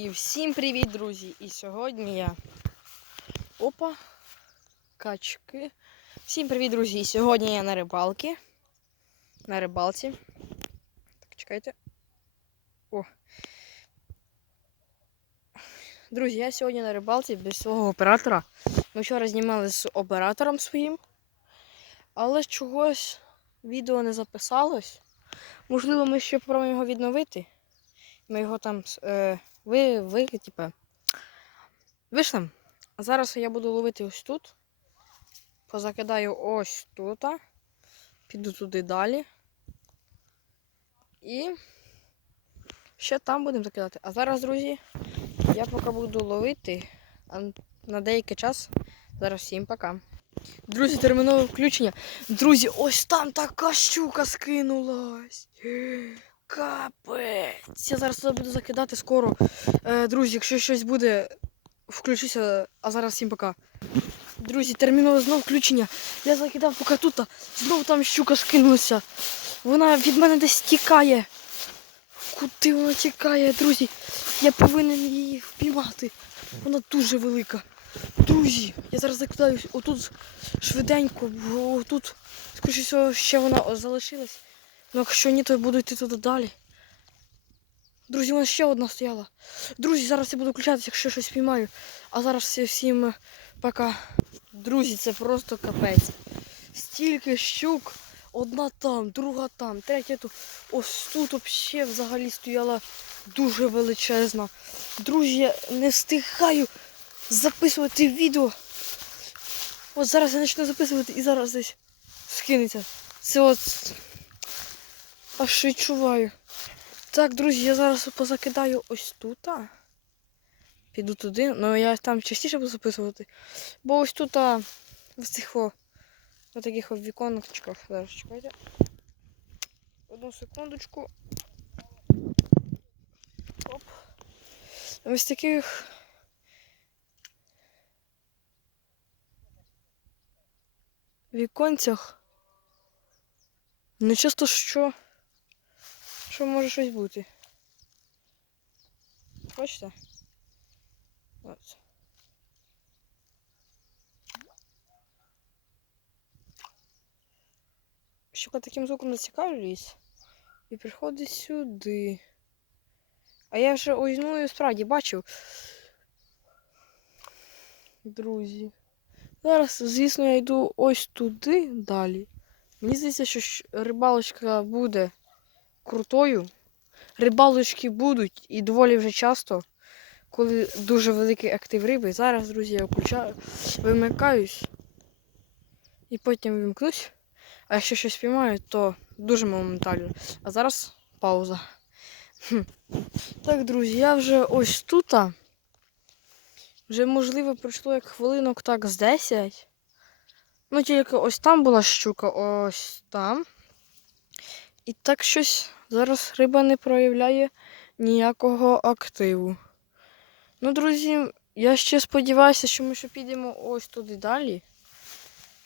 І всім привіт, друзі! І сьогодні я. Опа! Качки. Всім привіт, друзі! І сьогодні я на рибалці. На рибалці. Так, чекайте. О. Друзі, я сьогодні на рибалці без свого оператора. Ми вчора знімали з оператором своїм. Але чогось відео не записалось. Можливо, ми ще попробуємо його відновити. Ми його там е, ви, ви, типа. Вийшли. Зараз я буду ловити ось тут. Позакидаю ось тут. Піду туди далі. І ще там будемо закидати. А зараз, друзі, я поки буду ловити на деякий час. Зараз всім пока. Друзі, термінове включення. Друзі, ось там така щука скинулась. Капець. Я зараз туди буду закидати скоро. Е, друзі, якщо щось буде, включуся, а зараз всім пока. Друзі, термінове знову включення. Я закидав поки тут, знову там щука скинулася. Вона від мене десь тікає. Куди вона тікає, друзі? Я повинен її впіймати. Вона дуже велика. Друзі, я зараз закидаю отут швиденько, бо отут, скоріше ще вона залишилась. Ну, якщо ні, то я буду йти туди далі. Друзі, вона ще одна стояла. Друзі, зараз я буду включатися, якщо щось піймаю. А зараз всім е, пока. Друзі, це просто капець. Стільки щук. Одна там, друга там, третя тут. Ось тут взагалі взагалі стояла дуже величезна. Друзі, я не встигаю записувати відео. От зараз я почну записувати і зараз десь скинеться. Це от аж відчуваю. Так, друзі, я зараз позакидаю ось тут. Піду туди, ну я там частіше буду записувати. Бо ось тут а, в цих о, в таких о віконечках. Зараз чекайте. Одну секундочку. Оп. Ось таких. Віконцях. Не часто що. Що може щось бути. Бачите? От. Щука таким звуком в і приходить сюди. А я вже ось ну і справді бачив. Друзі. Зараз, звісно, я йду ось туди далі. Мені здається, що рибалочка буде крутою. Рибалочки будуть і доволі вже часто, коли дуже великий актив риби. Зараз, друзі, я включаю, вимикаюсь і потім вимкнусь. А якщо щось піймаю, то дуже моментально. А зараз пауза. Хм. Так, друзі, я вже ось тут. Вже, можливо, пройшло як хвилинок так з 10. Ну, тільки ось там була щука, ось там. І так щось зараз риба не проявляє ніякого активу. Ну, друзі, я ще сподіваюся, що ми ще підемо ось туди далі.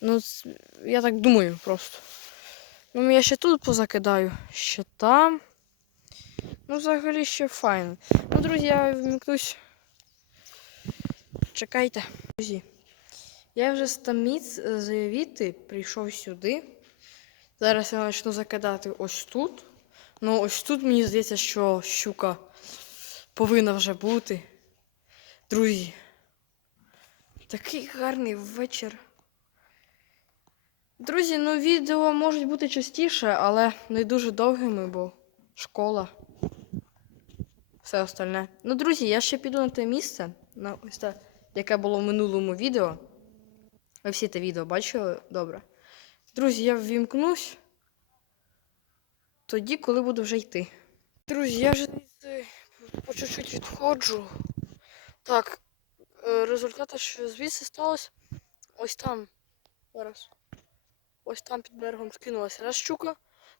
Ну, я так думаю просто. Ну, я ще тут позакидаю, ще там. Ну, взагалі ще файно. Ну, друзі, я вмикнусь. Чекайте. Друзі, я вже з Таміц заявіти прийшов сюди. Зараз я почну закидати ось тут. Ну, ось тут мені здається, що щука повинна вже бути. Друзі, такий гарний вечір. Друзі, ну відео можуть бути частіше, але не дуже довгими, бо школа. Все остальне. Ну, друзі, я ще піду на те місце, на ось те, яке було в минулому відео. Ви всі те відео бачили? Добре. Друзі, я ввімкнусь тоді, коли буду вже йти. Друзі, я вже по чуть-чуть відходжу. Так, е, результати, що звідси сталося ось там. Зараз. Ось там під берегом скинулася раз щука.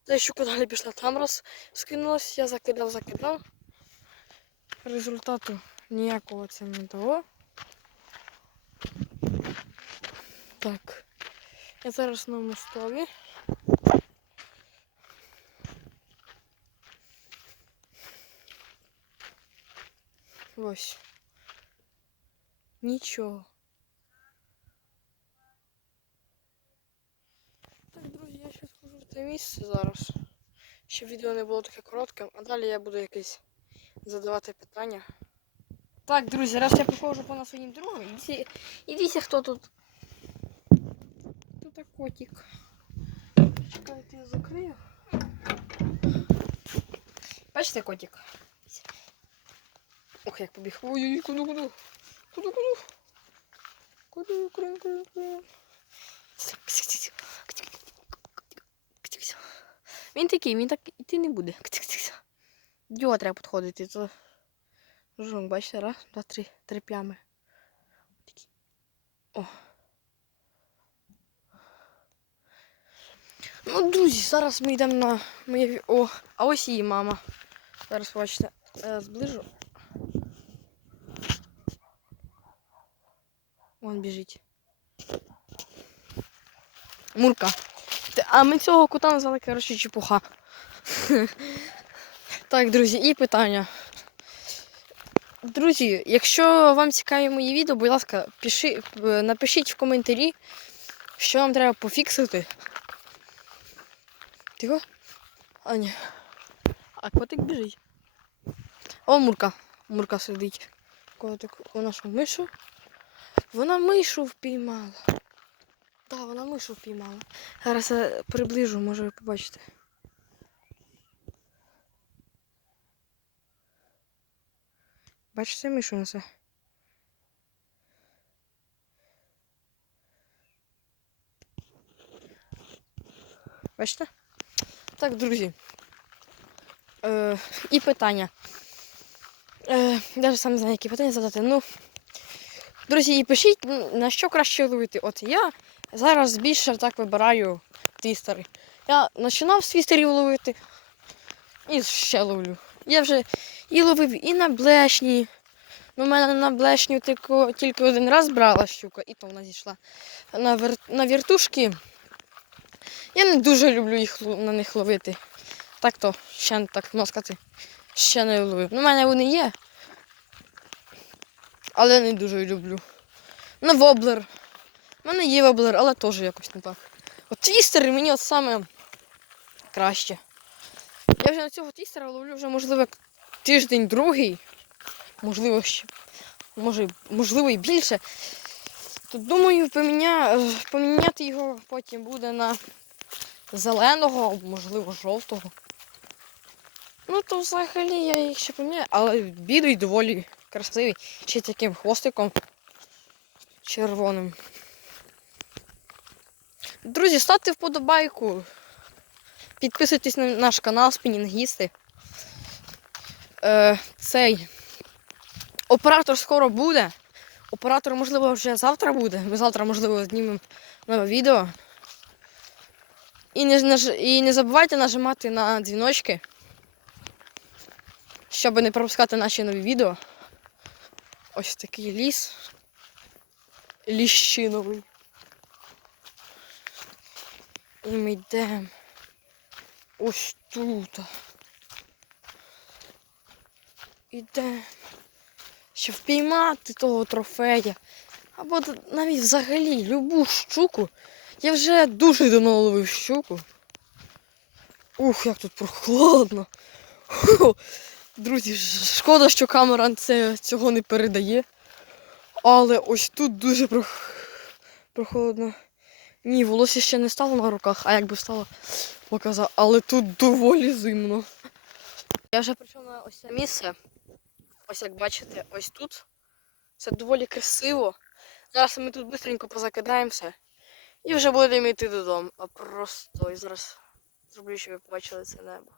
Та щука далі пішла там раз скинулась, я закидав, закидав. Результату ніякого це не дало. Так. Я зараз на мостові. Ось. Нічого. Так, друзі, я ще схожу в це місце зараз. Щоб відео не було таке коротким, а далі я буду якесь задавати питання. Так, друзі, раз я походжу по нас своїм другом, і дивіться, хто тут. Тут котик. Чекайте, я закрию. Бачите, котик? Ох, як побіг. Ой-ой, куди, куди? Куди, куди? Куди, куди? Він такий, він так іти не буде. До нього треба підходити. Жунг, бачите, раз, два, три, три плями. О. Ну, друзі, зараз ми йдемо на моє. О, а ось її мама. Зараз бачите, е, зближу. Вон біжить. Мурка. А ми цього кота назвали, коротше, чепуха. так, друзі, і питання. Друзі, якщо вам цікаві мої відео, будь ласка, пиши, е, напишіть в коментарі, що вам треба пофіксити. Тихо. А, ні. А котик біжить. О, Мурка. Мурка сидить. Котик, вона що, мишу? Вона мишу впіймала. Так, да, вона мишу впіймала. Зараз я приближу, може ви побачите. Бачите, мишу несе? Бачите? Так, друзі. Е, і питання. Е, ж сам не знаю, які питання задати. Ну, друзі, і пишіть, на що краще ловити. От я зараз більше так вибираю твістери. Я починав з твістерів ловити і ще ловлю. Я вже і ловив і на блешні. Ну, у мене на блешню тільки, тільки один раз брала щука, і то вона зійшла. На, вер... на віртушки. Я не дуже люблю їх на них ловити. Так то ще так сказати, ще не ловив. Ну, у мене вони є. Але не дуже люблю. На воблер. У мене є воблер, але теж якось не так. От твістери мені от саме краще. Я вже на цього твістера ловлю вже, можливо, тиждень другий. Можливо, ще. Може, можливо, і більше. То думаю, поміня... поміняти його потім буде на зеленого, можливо, жовтого. Ну, то взагалі я їх ще поміняю, але білий доволі красивий. Ще таким хвостиком червоним. Друзі, ставте вподобайку. Підписуйтесь на наш канал Спінінгісти. Е, цей оператор скоро буде. Оператор, можливо, вже завтра буде. Ми завтра, можливо, знімемо нове відео. І не, і не забувайте нажимати на дзвіночки, щоб не пропускати наші нові відео. Ось такий ліс. Ліщиновий. І ми йдемо. Ось тут. Ідемо. Щоб впіймати того трофея. Або навіть взагалі любу щуку. Я вже дуже давно ловив щуку. Ух, як тут прохладно. Ху. Друзі, шкода, що камера це, цього не передає. Але ось тут дуже прох... прохолодно. Ні, волосся ще не стало на руках, а якби стало, показав. Але тут доволі зимно. Я вже прийшов на ось це місце. Ось як бачите, ось тут. Це доволі красиво. Зараз ми тут швидко позакидаємося. І вже будемо йти додому. А просто і зараз зроблю, щоб ви побачили це небо.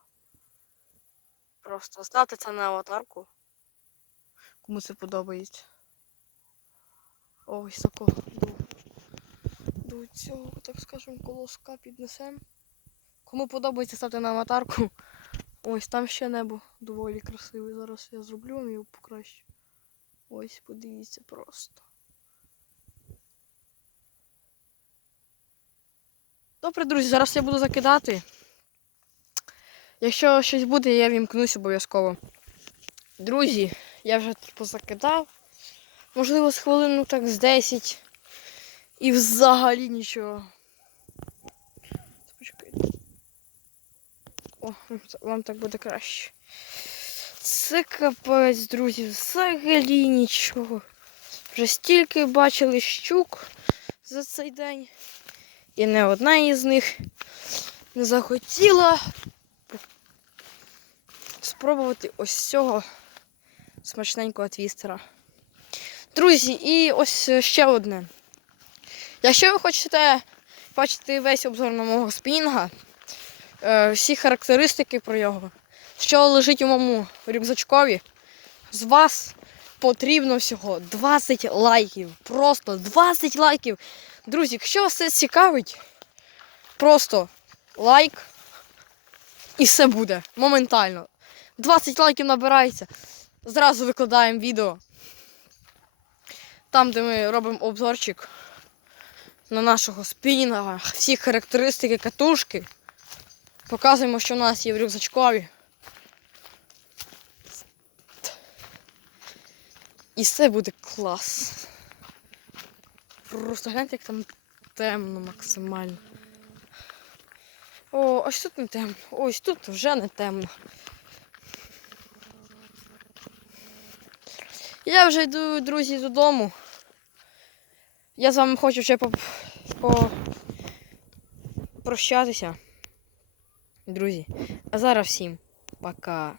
Просто ставте це на аватарку. Кому це подобається. Ось такого до, до цього, так скажемо, колоска піднесемо. Кому подобається, ставте на аватарку. Ось там ще небо доволі красиве. Зараз я зроблю вам його покраще. Ось, подивіться просто. Добре, друзі, зараз я буду закидати. Якщо щось буде, я вімкнусь обов'язково. Друзі, я вже позакидав. Можливо, з хвилину так з 10. І взагалі нічого. О, вам так буде краще. Це капець, друзі, взагалі нічого. Вже стільки бачили щук за цей день. І не одна із них не захотіла спробувати ось цього смачненького твістера. Друзі, і ось ще одне. Якщо ви хочете бачити весь обзор на мого спінінга, е, всі характеристики про його, що лежить у моєму рюкзачкові, з вас потрібно всього 20 лайків. Просто 20 лайків. Друзі, якщо вас це цікавить, просто лайк і все буде моментально. 20 лайків набирається. Зразу викладаємо відео. Там, де ми робимо обзорчик на нашого спінінга, всі характеристики катушки. Показуємо, що в нас є в рюкзачкові. І все буде клас. Просто гляньте, як там темно максимально. О, ось тут не темно. Ось тут вже не темно. Я вже йду, друзі, додому. Я з вами хочу ще по, по... прощатися. Друзі. А зараз всім пока.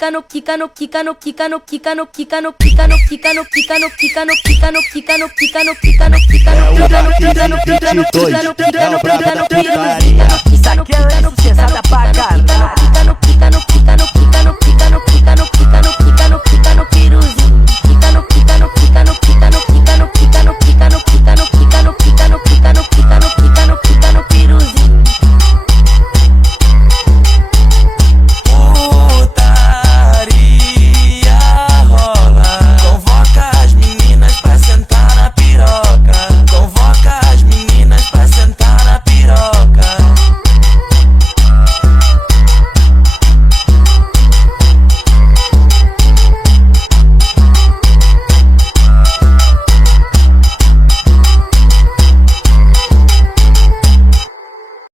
kikano, kikano, kikano, kikano, kikano, kikano, kikano, kikano, kikano, kikano, kikano, kikano, kikano, kikano, kikano, kikano, kikano, kikano,